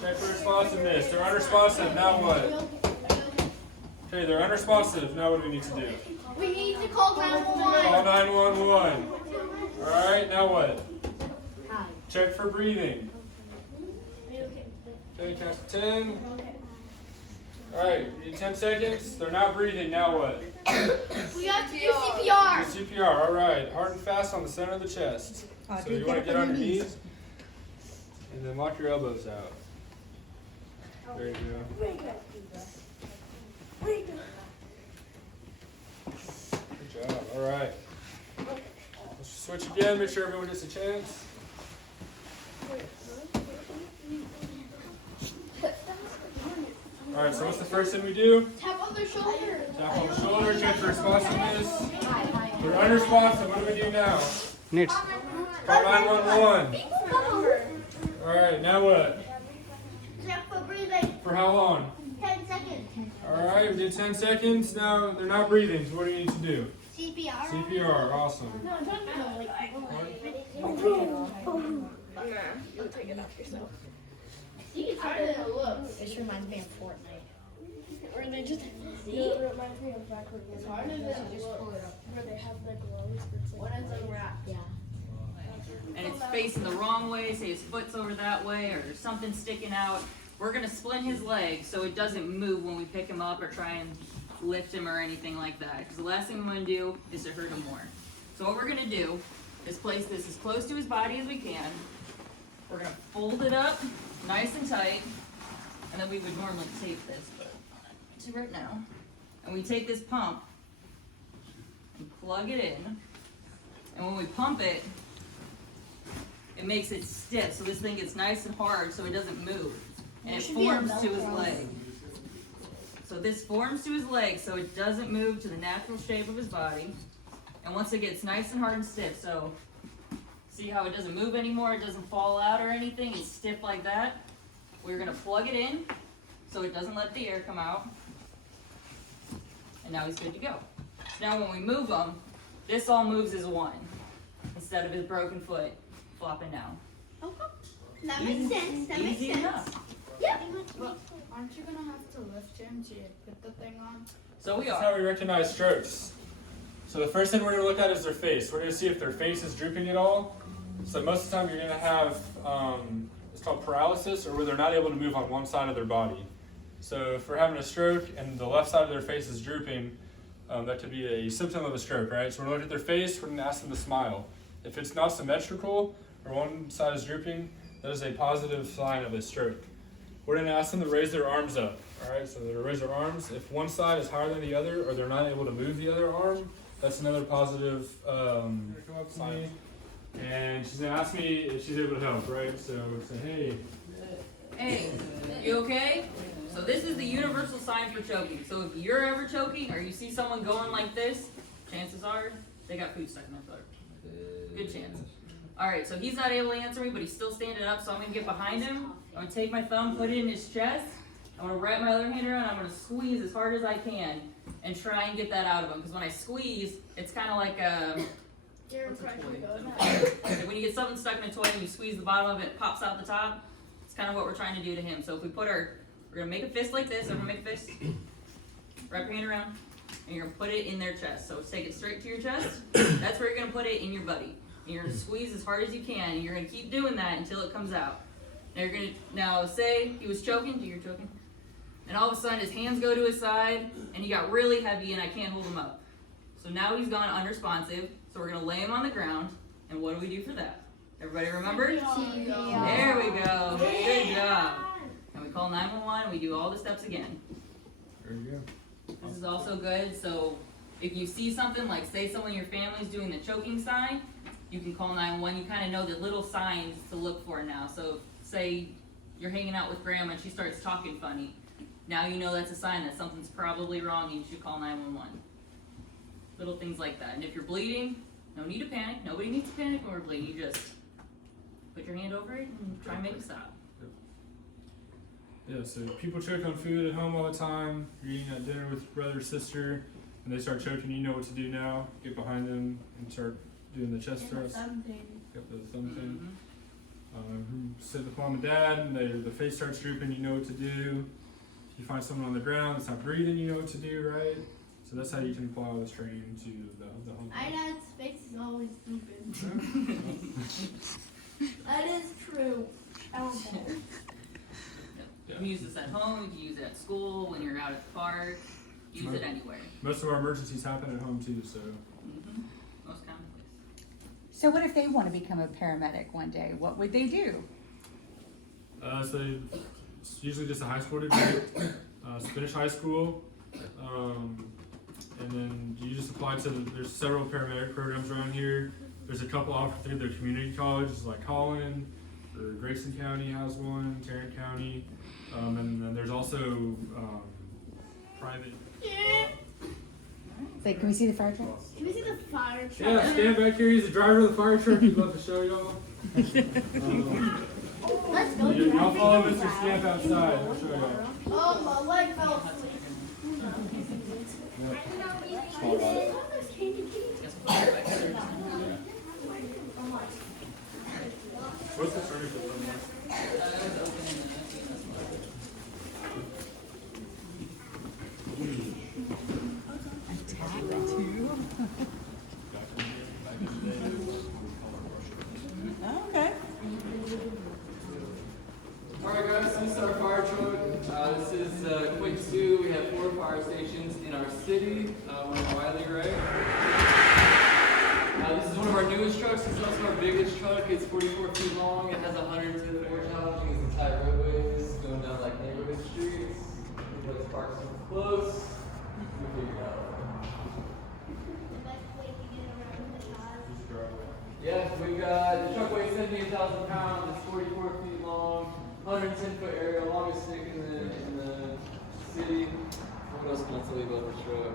Check for responsiveness. They're unresponsive. Now what? Okay, they're unresponsive. Now what do we need to do? We need to call 911. Call 911. Alright, now what? Check for breathing. Okay, count to 10. Alright, you need 10 seconds. They're not breathing. Now what? We have to do CPR. Do CPR. Alright, hard and fast on the center of the chest. So you want to get on your knees and then lock your elbows out. There you go. Good job. Alright. Let's switch again. Make sure everyone gets a chance. Alright, so what's the first thing we do? Tap on their shoulder. Tap on the shoulder, check for responsiveness. We're unresponsive. What do we do now? Next. Call 911. Alright, now what? Check for breathing. For how long? 10 seconds. Alright, we did 10 seconons. Now they're not breathing, so what do you need to do? CPR. CPR, awesome. You'll take it off yourself. See, it's harder than it looks. This reminds me of Fortnite. Where they just See? it reminds me of back when It's harder than it looks. where they have the glows. It's like What is unwrapped? yeah. And it's facing the wrong way, say his foot's over that way, or there's something sticking out. We're gonna splint his leg so it doesn't move when we pick him up or try and lift him or anything like that. Because the last thing we wanna do is to hurt him more. So what we're gonna do is place this as close to his body as we can. We're gonna fold it up nice and tight, and then we would normally tape this, but to right now. And we take this pump and plug it in, and when we pump it, it makes it stiff, so this thing gets nice and hard so it doesn't move. And it forms to his leg. So this forms to his leg so it doesn't move to the natural shape of his body. And once it gets nice and hard and stiff, so see how it doesn't move anymore, it doesn't fall out or anything, it's stiff like that. We're gonna plug it in so it doesn't let the air come out. And now he's good to go. Now when we move him, this all moves as one instead of his broken foot flopping down. Okay. That makes sense. That makes Easy sense. enough. Yep. Aren't you gonna have to lift him to put the thing on? So we That's are. how we recognize strokes. So the first thing we're going to look at is their face. We're going to see if their face is drooping at all. So most of the time you're going to have, it's called paralysis, or where they're not able to move on one side of their body. So if we're having a stroke and the left side of their face is drooping, that could be a symptom of a stroke, right? So we're going to look at their face, we're going to ask them to smile. If it's not symmetrical, or one side is drooping, that is a positive sign of a stroke. We're going to ask them to raise their arms up, all right? So they're to raise their arms. If one side is higher than the other, or they're not able to move the other arm, that's another positive come up to me. And she's going to ask me if she's able to help, right? So we're say, hey. Hey, you okay? So this is the universal sign for choking. So if you're ever choking or you see someone going like this, chances are they got food stuck in their throat. Good chance. Alright, so he's not able to answer me, but he's still standing up, so I'm going to get behind him. I'm going to take my thumb, put it in his chest. I'm going to wrap my other hand around, I'm going to squeeze as hard as I can and try and get that out of him. Because when I squeeze, it's kind of like a... What's a toy? When you get something stuck in a toy and you squeeze the bottom of it, it pops out the top. It's kind of what we're trying to do to him. So if we put we're going to make a fist like this. I'm going to make a fist. Wrap your hand around. And you're going to put it in their chest. So take it straight to your chest. That's where you're going to put it in your buddy. And you're going to squeeze as hard as you can. And you're going to keep doing that until it comes out. Now you're going to, now say he was choking. You're choking. And all of a sudden his hands go to his side. And he got really heavy and I can't hold him up. So now he's gone unresponsive. So we're going to lay him on the ground. And what do we do for that? Everybody remember? There we go. Good job. And we call 911 and we do all the steps again. There you go. This is also good. So if you see something like, say someone in your family is doing the choking sign, you can call 911. You kind of know the little signs to look for now. So say you're hanging out with grandma and she starts talking funny. Now you know that's a sign that something's probably wrong and you should call 911. Little things like that. And if you're bleeding, no need to panic. Nobody needs to panic when we're bleeding. You just put your hand over it and try and make it stop. Yeah, so people choke on food at home all the time. You're eating at dinner with brother or sister, and they start choking. You know what to do now. Get behind them and start doing the chest thrust. Got the thumb thing. Sit with mom and dad, and the face starts drooping, you know what to do. If you find someone on the ground that's not breathing, you know what to do, right? So that's how you can apply all this training to the home. My dad's face is always drooping. That is true. You can use this at home, you can use it at school, when you're out at the park, use it anywhere. Most of our emergencies happen at home too, so. Most common place. So what if they want to become a paramedic one day? What would they do? So it's usually just a high school degree. So finish high school, and then you just apply to there's several paramedic programs around here. There's a couple offered through their community colleges like Holland, or Grayson County has one, Tarrant County, and then there's also private. Like, can we see the fire truck? Can we see the fire truck? Yeah, stand back here. He's the driver of the fire truck. He'd love to show y'all. Let's go. Y'all follow Mr. Scamp outside. He'll show y'all. Oh, my leg fell asleep. What's the furniture look like? Okay. Alright guys, this is our fire truck. This is Quick 2. We have 4 fire stations in our city. We're in Wiley, right? This is one of our newest trucks. It's also our biggest truck. It's 44 feet long. It has 110 horsepower. These entire roadways going down like neighborhood streets. Everybody's parked super close. We figured it out. Yeah, we got the truck weighs 78,000 pounds. It's 44 feet long, 110-foot area, longest stick in the city. What else can I tell you about this truck?